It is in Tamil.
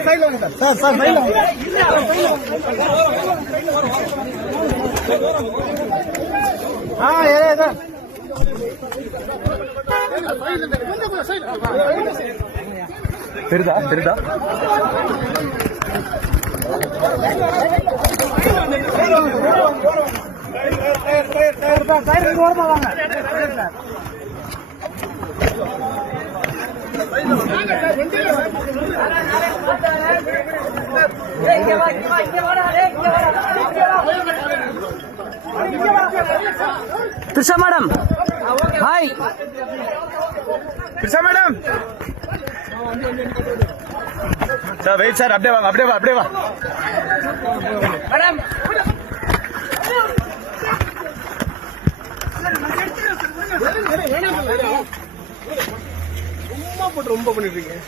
சைடுல வாங்க சார் சைடுல வாங்க. தெரியுதா தெரியுதா Trisha madam hi Trisha madam sir wait sir அப்படியே வாங்க அப்படியே வா मैडम ரொம்ப பண்ணிட்டு இருக்கீங்க